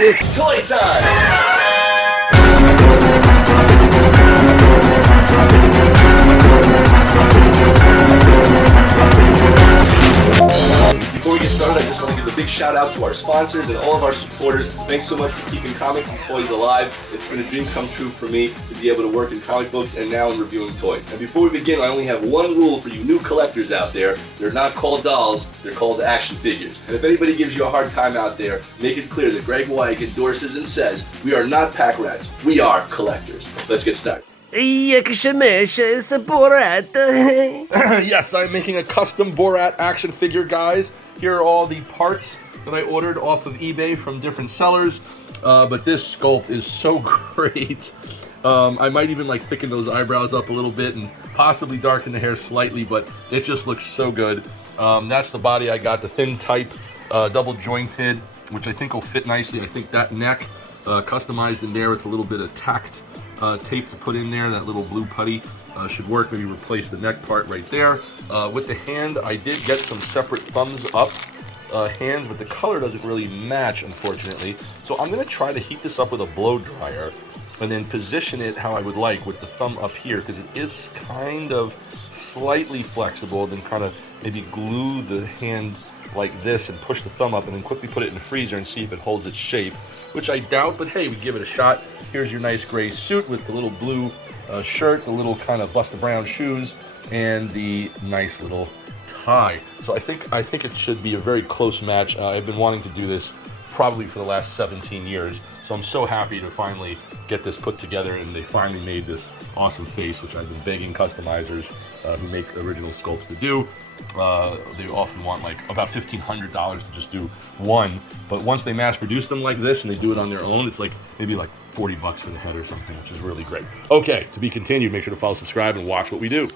It's toy time! Before we get started, I just want to give a big shout out to our sponsors and all of our supporters. Thanks so much for keeping comics and toys alive. It's been a dream come true for me to be able to work in comic books and now in reviewing toys. And before we begin, I only have one rule for you new collectors out there. They're not called dolls, they're called action figures. And if anybody gives you a hard time out there, make it clear that Graig Weich endorses and says, we are not pack rats, we are collectors. Let's get started. It's Borat. Yes, I'm making a custom Borat action figure, guys. Here are all the parts that I ordered off of eBay from different sellers. But this sculpt is so great. I might even like thicken those eyebrows up a little bit and possibly darken the hair slightly, but it just looks so good. That's the body I got, the thin type, double jointed, which I think will fit nicely. I think that neck customized in there with a little bit of tacked tape to put in there, that little blue putty should work. Maybe replace the neck part right there. With the hand, I did get some separate thumbs up hands, but the color doesn't really match, unfortunately. So I'm going to try to heat this up with a blow dryer and then position it how I would like with the thumb up here, because it is kind of slightly flexible. Then kind of maybe glue the hand like this and push the thumb up and then quickly put it in the freezer and see if it holds its shape, which I doubt, but hey, we give it a shot. Here's your nice gray suit with the little blue shirt, the little kind of Busta Brown shoes, and the nice little tie. So I think it should be a very close match. I've been wanting to do this probably for the last 17 years, so I'm so happy to finally get this put together, and they finally made this awesome face, which I've been begging customizers who make original sculpts to do. They often want like about $1,500 to just do one, but once they mass produce them like this and they do it on their own, it's like maybe like 40 bucks for the head or something, which is really great. Okay, to be continued. Make sure to follow, subscribe, and watch what we do.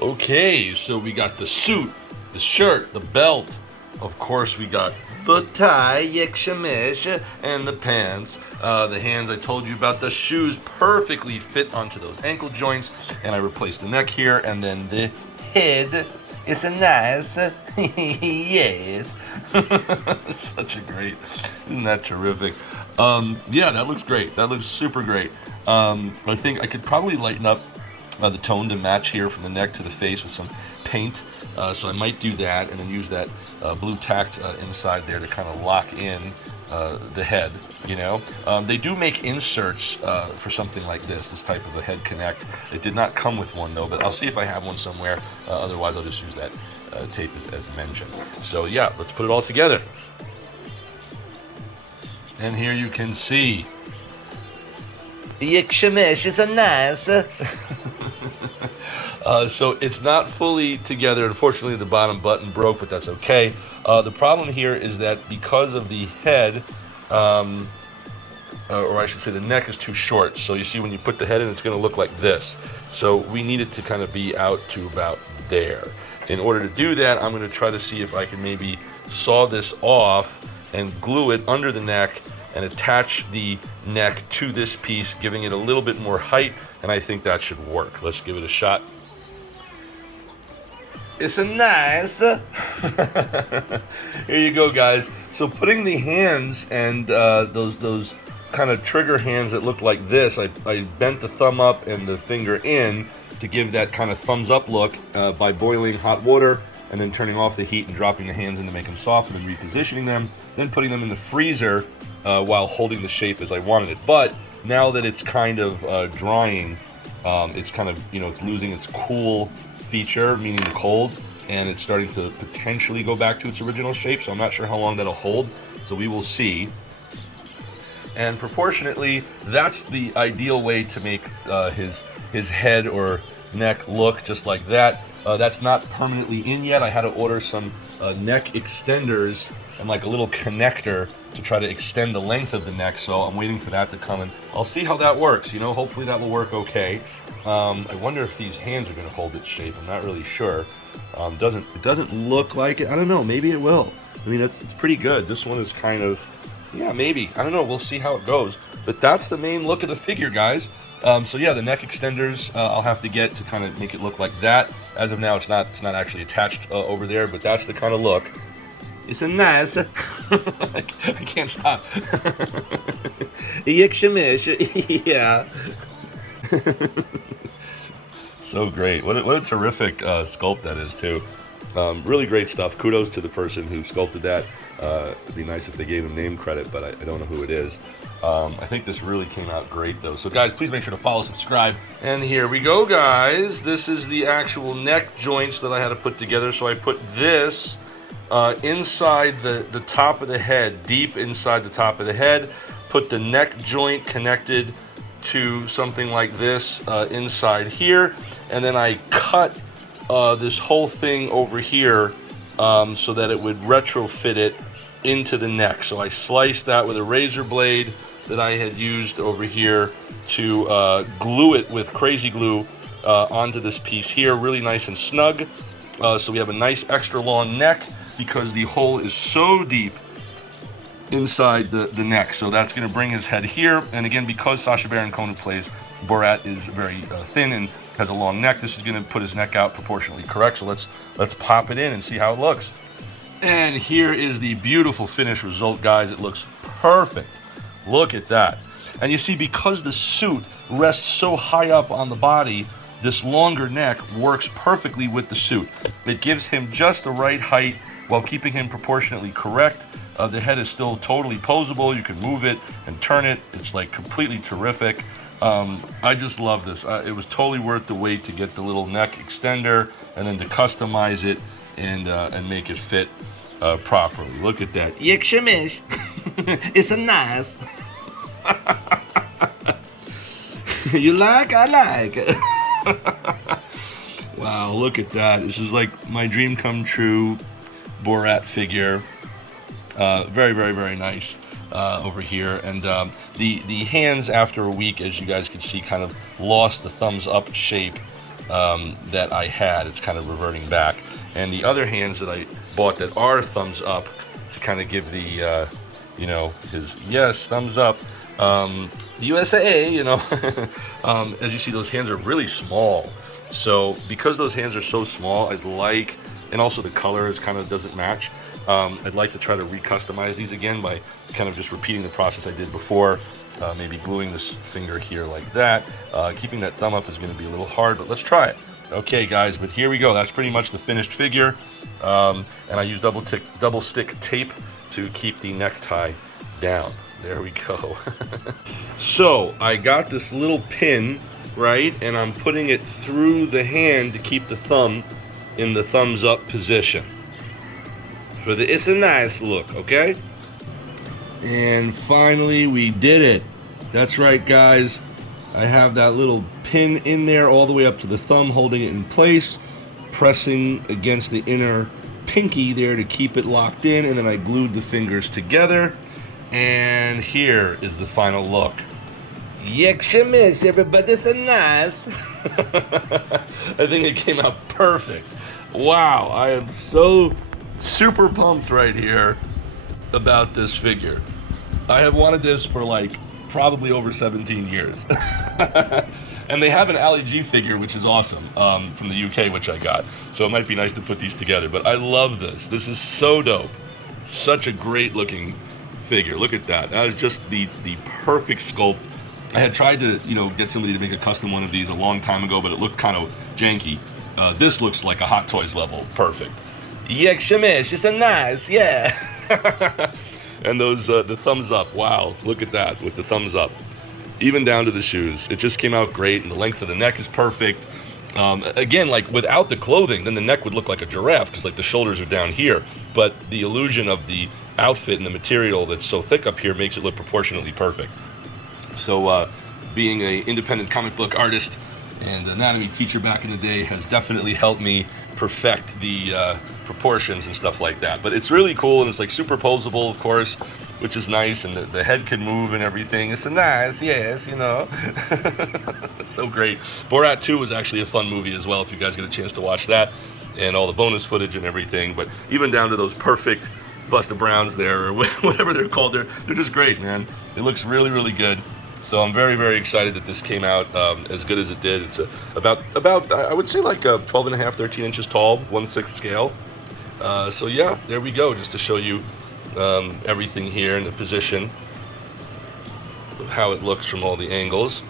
Okay, so we got the suit, the shirt, the belt. Of course, we got the tie, and the pants. The hands, I told you about. The shoes perfectly fit onto those ankle joints, and I replaced the neck here, and then the head. It's a nice, yes. Such a great, isn't that terrific? Yeah, that looks great. That looks super great. I think I could probably lighten up the tone to match here from the neck to the face with some paint. So I might do that and then use that blue tacked inside there to kind of lock in the head, you know. They do make inserts for something like this type of a head connect. It did not come with one though, but I'll see if I have one somewhere. Otherwise, I'll just use that tape as mentioned. So yeah, let's put it all together. And here you can see. Is a nice. So it's not fully together. Unfortunately, the bottom button broke, but that's okay. The problem here is that because of the head, or I should say the neck is too short. So you see when you put the head in, it's going to look like this. So we need it to kind of be out to about there. In order to do that, I'm going to try to see if I can maybe saw this off and glue it under the neck and attach the neck to this piece, giving it a little bit more height, and I think that should work. Let's give it a shot. It's a nice. Here you go, guys. So putting the hands and those kind of trigger hands that look like this, I bent the thumb up and the finger in to give that kind of thumbs up look by boiling hot water and then turning off the heat and dropping the hands in to make them soft and then repositioning them, then putting them in the freezer while holding the shape as I wanted it. But now that it's kind of drying, it's kind of, you know, it's losing its cool feature, meaning the cold, and it's starting to potentially go back to its original shape, so I'm not sure how long that'll hold, so we will see. And proportionately, that's the ideal way to make his head or neck look just like that. That's not permanently in yet. I had to order some neck extenders and like a little connector to try to extend the length of the neck, so I'm waiting for that to come in. I'll see how that works, you know, hopefully that will work okay. I wonder if these hands are going to hold its shape. I'm not really sure. It doesn't look like it. I don't know, maybe it will. I mean, it's pretty good. This one is kind of, yeah, maybe. I don't know, we'll see how it goes. But that's the main look of the figure, guys. So yeah, the neck extenders I'll have to get to kind of make it look like that. As of now, it's not actually attached over there, but that's the kind of look. It's a nice. I can't stop. Yeah. So great. What a terrific sculpt that is, too. Really great stuff. Kudos to the person who sculpted that. It'd be nice if they gave him name credit, but I don't know who it is. I think this really came out great, though. So, guys, please make sure to follow, subscribe. And here we go, guys. This is the actual neck joints that I had to put together. So I put this inside the top of the head, deep inside the top of the head. Put the neck joint connected to something like this inside here. And then I cut this whole thing over here so that it would retrofit it into the neck. So I sliced that with a razor blade that I had used over here to glue it with crazy glue onto this piece here, really nice and snug. So we have a nice extra long neck because the hole is so deep inside the neck. So that's going to bring his head here. And again, because Sacha Baron Cohen plays Borat is very thin and has a long neck, this is going to put his neck out proportionally correct. So let's pop it in and see how it looks. And here is the beautiful finished result, guys. It looks perfect. Look at that. And you see, because the suit rests so high up on the body, this longer neck works perfectly with the suit. It gives him just the right height while keeping him proportionately correct. The head is still totally posable. You can move it and turn it. It's like completely terrific. I just love this. It was totally worth the wait to get the little neck extender and then to customize it and make it fit properly. Look at that. Yekshemish. It's a nice. You like, I like. Wow, look at that. This is like my dream come true Borat figure. Very, very, very nice over here. And the hands after a week, as you guys can see, kind of lost the thumbs up shape that I had. It's kind of reverting back. And the other hands that I bought that are thumbs up to kind of give the, you know, his yes, thumbs up. USA, you know. As you see, those hands are really small. So because those hands are so small, I'd like, and also the color is kind of doesn't match. I'd like to try to re-customize these again by kind of just repeating the process I did before. Maybe gluing this finger here like that. Keeping that thumb up is going to be a little hard, but let's try it. Okay, guys, but here we go. That's pretty much the finished figure. And I use double stick tape to keep the necktie down. There we go. So I got this little pin, right? And I'm putting it through the hand to keep the thumb in the thumbs up position. For the it's a nice look, okay? And finally we did it. That's right, guys. I have that little pin in there all the way up to the thumb, holding it in place, pressing against the inner pinky there to keep it locked in, and then I glued the fingers together. And here is the final look. Yekshemish, everybody's a nice. I think it came out perfect. Wow, I am so super pumped right here about this figure. I have wanted this for like probably over 17 years. And they have an Ali G figure, which is awesome, from the UK, which I got. So it might be nice to put these together. But I love this. This is so dope. Such a great looking figure. Look at that. That is just the perfect sculpt. I had tried to, you know, get somebody to make a custom one of these a long time ago, but it looked kind of janky. This looks like a Hot Toys level. Perfect. Yekshemish, it's a nice, yeah. And those, the thumbs up. Wow, look at that with the thumbs up. Even down to the shoes. It just came out great, and the length of the neck is perfect. Again, like without the clothing, then the neck would look like a giraffe because like the shoulders are down here. But the illusion of the outfit and the material that's so thick up here makes it look proportionately perfect. So being an independent comic book artist and anatomy teacher back in the day has definitely helped me perfect the proportions and stuff like that. But it's really cool, and it's like superposable, of course, which is nice, and the head can move and everything. It's a nice, yes, you know. It's so great. Borat 2 was actually a fun movie as well, if you guys get a chance to watch that, and all the bonus footage and everything. But even down to those perfect Busta Browns there, or whatever they're called, they're just great, man. It looks really, really good. So I'm very, very excited that this came out as good as it did. It's about I would say like 12 and a half, 13 inches tall, 1/6 scale. So yeah, there we go, just to show you everything here in the position of how it looks from all the angles.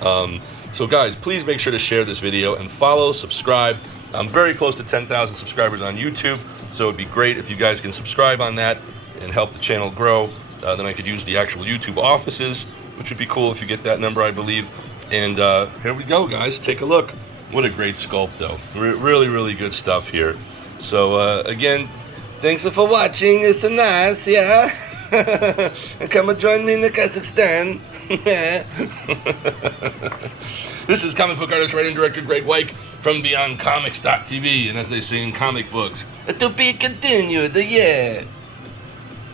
So guys, please make sure to share this video and follow, subscribe. I'm very close to 10,000 subscribers on YouTube, so it'd be great if you guys can subscribe on that and help the channel grow. Then I could use the actual YouTube offices, which would be cool if you get that number, I believe. And here we go, guys. Take a look. What a great sculpt, though. Really, really good stuff here. So again, Thanks for watching. It's nice, yeah. Come and join me in the Kazakhstan. this is comic book artist, writer, and director Greg Weich from BeyondComics.tv, and as they say in comic books, To be continued, yeah.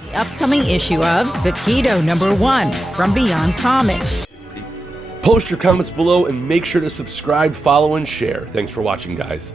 The upcoming issue of Gekido #1 from Beyond Comics. post your comments below and make sure to subscribe, follow, and share. Thanks for watching, guys.